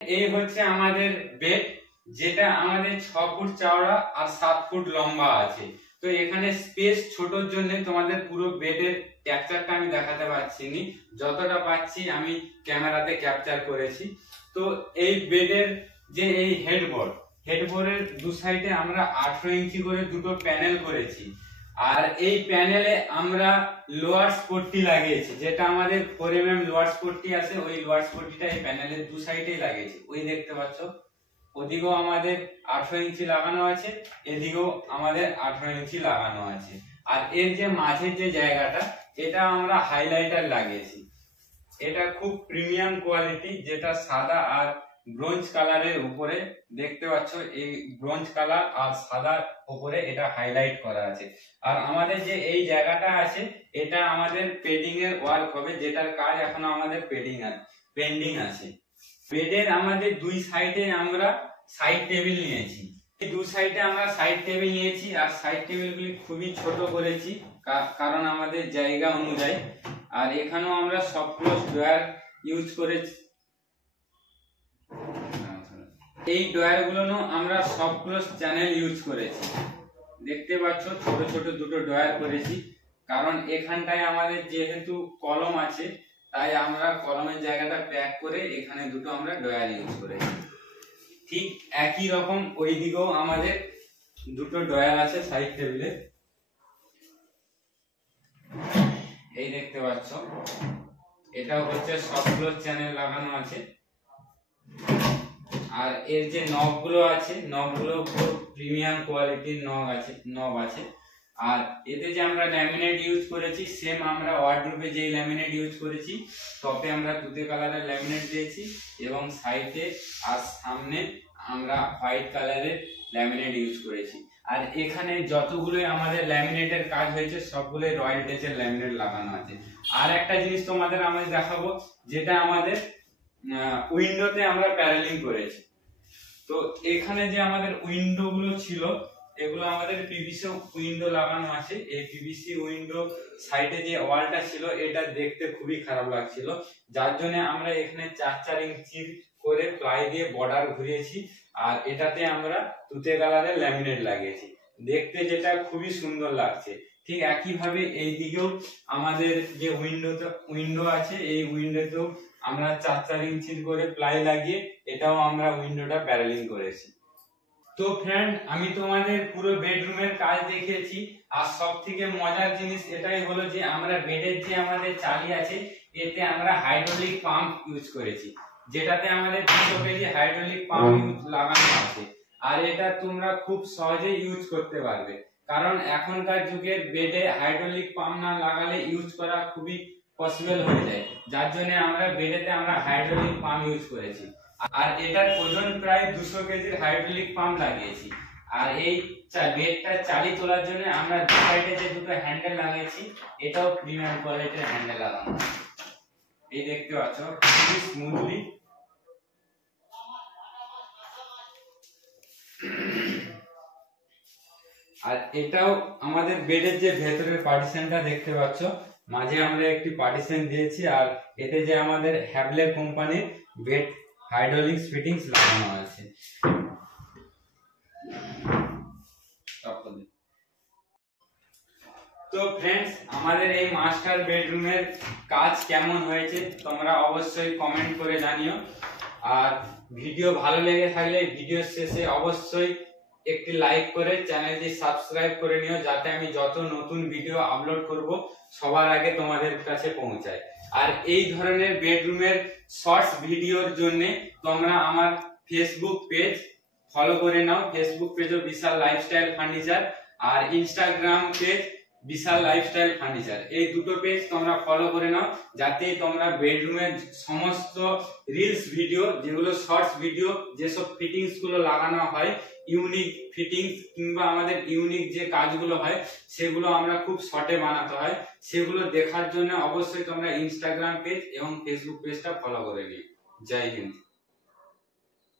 এই হচ্ছে আমাদের বেড, যেটা আমাদের 6 ফুট চওড়া আর 7 ফুট লম্বা আছে। তো এখানে স্পেস ছোটর জন্য তোমাদের পুরো বেডের টেক্সচারটা আমি দেখাতে পারছি না, যতটা পাচ্ছি আমি ক্যামেরাতে ক্যাপচার করেছি। তো এই বেডের যে এই হেডবোর্ডের দু সাইডে আমরা 18 ইঞ্চি করে দুটো প্যানেল করেছি। আর এই প্যানেলে আমরা লোয়ার স্পটটি লাগিয়েছি, যেটা আমাদের 4 mm লোয়ার স্পটটি আছে, ওই লোয়ার স্পটটিটা এই প্যানেলের দু সাইডেই লাগিয়েছি। ওই দেখতে পাচ্ছ, ওদিকেও আমাদের 18 ইঞ্চি লাগানো আছে, এদিকেও আমাদের 18 ইঞ্চি লাগানো আছে। আর এর যে মাঝের যে জায়গাটা, এটা আমরা হাইলাইটার লাগিয়েছি। এটা খুব প্রিমিয়াম কোয়ালিটি, যেটা সাদা আর ব্রোঞ্জ কালারের উপরে দেখতে পাচ্ছ। এই ব্রোঞ্জ কালার আর সাদার উপরে এটা হাইলাইট করা আছে। আর আমাদের যে এই জায়গাটা আছে, এটা আমাদের পেডিং এর ওয়ার্ক হবে, যেটার কাজ এখনো আমাদের পেন্ডিং আছে। বেডের আমাদের দুই সাইডে আমরা সাইড টেবিল নিয়েছি। এই দু সাইডে আমরা সাইড টেবিল নিয়েছি, আর সাইড টেবিলগুলি খুবই ছোট করেছি কারণ আমাদের জায়গা অনুযায়ী। আর এখানেও আমরা সব ক্লোজ ডয়ার ইউজ করেছি। এই ডয়ার গুলো আমরা সব ক্লোজ চ্যানেল ইউজ করেছি। দেখতে পাচ্ছ ছোট ছোট দুটো ডয়ার করেছি, কারণ এখানটায় আমাদের যেহেতু কলম আছে, তাই আমরা কলমের জায়গাটা প্যাক করে এখানে দুটো আমরা ডয়ার ইউজ করেছি। ঠিক একই রকম ওই দিকেও আমাদের দুটো ডয়ার আছে সাইড টেবিলে। এই দেখতে পাচ্ছ, এটা হচ্ছে সব ক্লোজ চ্যানেল লাগানো আছে। আর এর যে নবগুলো আছে, নবগুলো খুব প্রিমিয়াম কোয়ালিটির নব আছে। আর এতে যে আমরা ল্যামিনেট ইউজ করেছি, সেম আমরা ওয়ার্ডরোবে যে ল্যামিনেট ইউজ করেছি, টপে আমরা তুতে কালারের ল্যামিনেট দিয়েছি, এবং সাইডে আর সামনে আমরা হোয়াইট কালারের ল্যামিনেট ইউজ করেছি। আর এখানে যতগুলো আমাদের ল্যামিনেটের কাজ হয়েছে, সবগুলো রয়্যাল টাচের ল্যামিনেট লাগানো আছে। আর একটা জিনিস তোমাদের আমি দেখাবো, যেটা আমাদের উইন্ডোতে আমরা প্যানেলিং করেছি। তো এখানে যে আমাদের উইন্ডো গুলো ছিল, এগুলো আমাদের পিভিসি উইন্ডো লাগানো আছে। এই পিভিসি উইন্ডো সাইডে যে ওয়ালটা ছিল, এটা দেখতে খুবই খারাপ লাগছিল, যার জন্য আমরা এখানে 4-4 ইঞ্চি করে প্লাই দিয়ে বর্ডার ঘুরিয়েছি। আর এটাতে আমরা তুতে কালারের ল্যামিনেট লাগিয়েছি, দেখতে যেটা খুবই সুন্দর লাগছে। ঠিক একই ভাবে এই দিকেও আমাদের যে উইন্ডো আছে, এই উইন্ডোতেও আমরা 4-4 ইঞ্চি করে প্লাই লাগিয়ে এটাও আমরা উইন্ডোটা প্যানেলিং করেছি। তো ফ্রেন্ড, আমি তোমাদের পুরো বেডরুমের কাজ দেখিয়েছি। আর সব থেকে মজার জিনিস এটাই হলো যে আমরা বেডের যে আমাদের চালি আছে, এতে আমরা হাইড্রোলিক পাম্প ইউজ করেছি, যেটাতে আমাদের 200 কেজি হাইড্রোলিক পাম্প লাগানো আছে। আর এটা তোমরা খুব সহজে ইউজ করতে পারবে, কারণ এখনকার যুগের বেডে হাইড্রোলিক পাম্প না লাগালে ইউজ করা খুবই পসিবল হয়ে যায়, যার জন্য আমরা বেডেতে আমরা হাইড্রোলিক পাম্প ইউজ করেছি। আর এটার ওজন প্রায় 200 কেজির হাইড্রোলিক পাম্প লাগিয়েছি। আর এই বেডটা চালি তোলার জন্য আমরা দু সাইডে যে দুটো হ্যান্ডেল লাগিয়েছি, এটাও প্রিমিয়াম কোয়ালিটির হ্যান্ডেল লাগানো। এই দেখতে পাচ্ছ খুবই স্মুথলি। আর এটাও আমাদের বেডের যে ভেতরের পার্টিশনটা দেখতে পাচ্ছ, মাঝে আমরা একটি পার্টিশন দিয়েছি। আর এতে যে আমাদের হ্যাভলে কোম্পানির বেড হাইড্রোলিক ফিটিংস লাগানো আছে। তো ফ্রেন্ডস, আমাদের এই মাস্টার বেডরুমের কাজ কেমন হয়েছে তোমরা অবশ্যই কমেন্ট করে জানিও। আর ভিডিও ভালো লেগে থাকলে ভিডিও শেষে অবশ্যই একটি লাইক করে চ্যানেলটি সাবস্ক্রাইব করে নিও, যাতে আমি যত নতুন ভিডিও আপলোড করব সবার আগে তোমাদের কাছে পৌঁছায়। আর এই ধরনের বেডরুমের শর্টস ভিডিওর জন্য তোমরা আমার ফেসবুক পেজ ফলো করে নাও। ফেসবুক পেজও বিশাল লাইফস্টাইল ফার্নিচার, আর ইনস্টাগ্রাম পেজ বিশাল লাইফস্টাইল ফার্নিচার। এই দুটো পেজ তোমরা ফলো করে নাও, যাতে তোমরা বেডরুমের সমস্ত রিলস ভিডিও, যেগুলো শর্টস ভিডিও, যেসব ফিটিংস গুলো লাগানো হয়, ইউনিক ফিটিংস কিংবা আমাদের ইউনিক যে কাজগুলো হয়, সেগুলো আমরা খুব শর্টে বানাতে হয়, সেগুলো দেখার জন্য অবশ্যই তোমরা ইনস্টাগ্রাম পেজ এবং ফেসবুক পেজটা ফলো করে নিও। জয় হিন্দ।